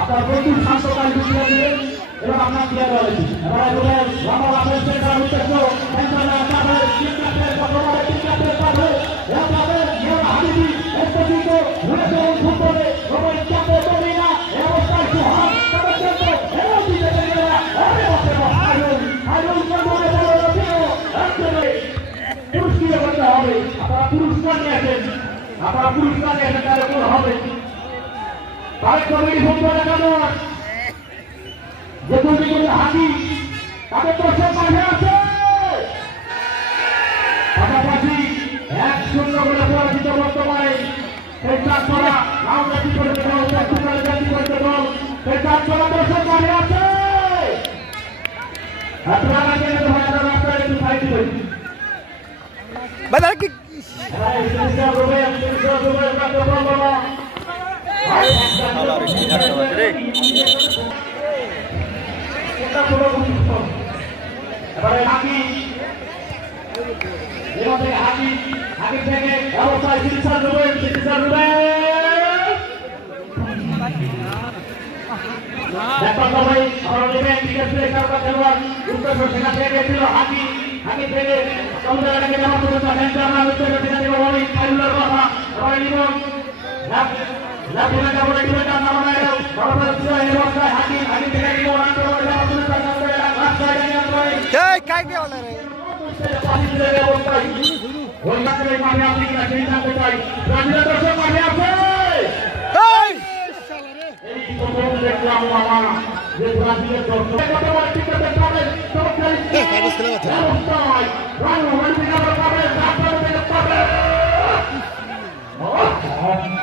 আপনার প্রচুর শান্তকাল বিক্রিয়া দিলেন এবং আপনার ক্রিয়া দেওয়া হয়েছে পুরস্কৃত করতে হবে। আপনারা পুরস্কার নিয়েছেন, আপনারা পুরস্কার নিয়েছেন, তাহলে কোন হবে তাদের কমিটি সম্পর্কে কেমন যে দুর্নীতি হাতি তাদের দর্শক মাঠে আছে, পাশাপাশি 1-0 বলে পরাজিত বর্তমানে সেই চারছড়া রাউন্ডাটি করে দল জাতি করতে দল সেই চারছড়া দর্শক মাঠে আছে। আপনারা একটু সাইড দিবেন বাজার কি এবারে হাকি হাকি হাকি থেকে অবস্থায় চিকিৎসা দেবেন হাকি থেকে সমুদ্রটাকে নেওয়া পর্যন্ত আমরা উত্তর থেকে দেব বলি খাইলুর কথা সবাই নিব লাফিনা কাপড়ে দিবে তার নাম নাই বড় ছিল এই অবস্থায় হাকি হাকি থেকে নিব রান করে দেওয়া পর্যন্ত সামনে রাস্তায় নিয়ে আসবে এই কাই কে বলে রে পানির অবস্থায় ওই মাঠে মাঠে আপনি কি সেই জানতে চাই রাজনীতি দর্শক মাঠে আছে এই এই প্রথম দেখলাম মামা যে ব্রাজিলের দর্শক কতবার ঠিক করতে পারবে চমৎকার অবস্থায় রান ওভার থেকে পাবে তারপরে থেকে পাবে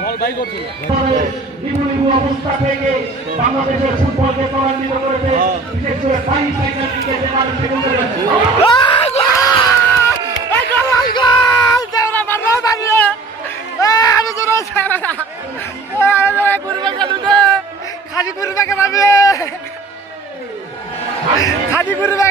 বল ভাই করছিল নিবু অবস্থা থেকে বাংলাদেশের ফুটবলকে ত্বরান্বিত করেছে বিশেষ করে ফাইনাল ক্রিকেটে মানুষ থেকে খাজি করবে পাবে খাজি করবে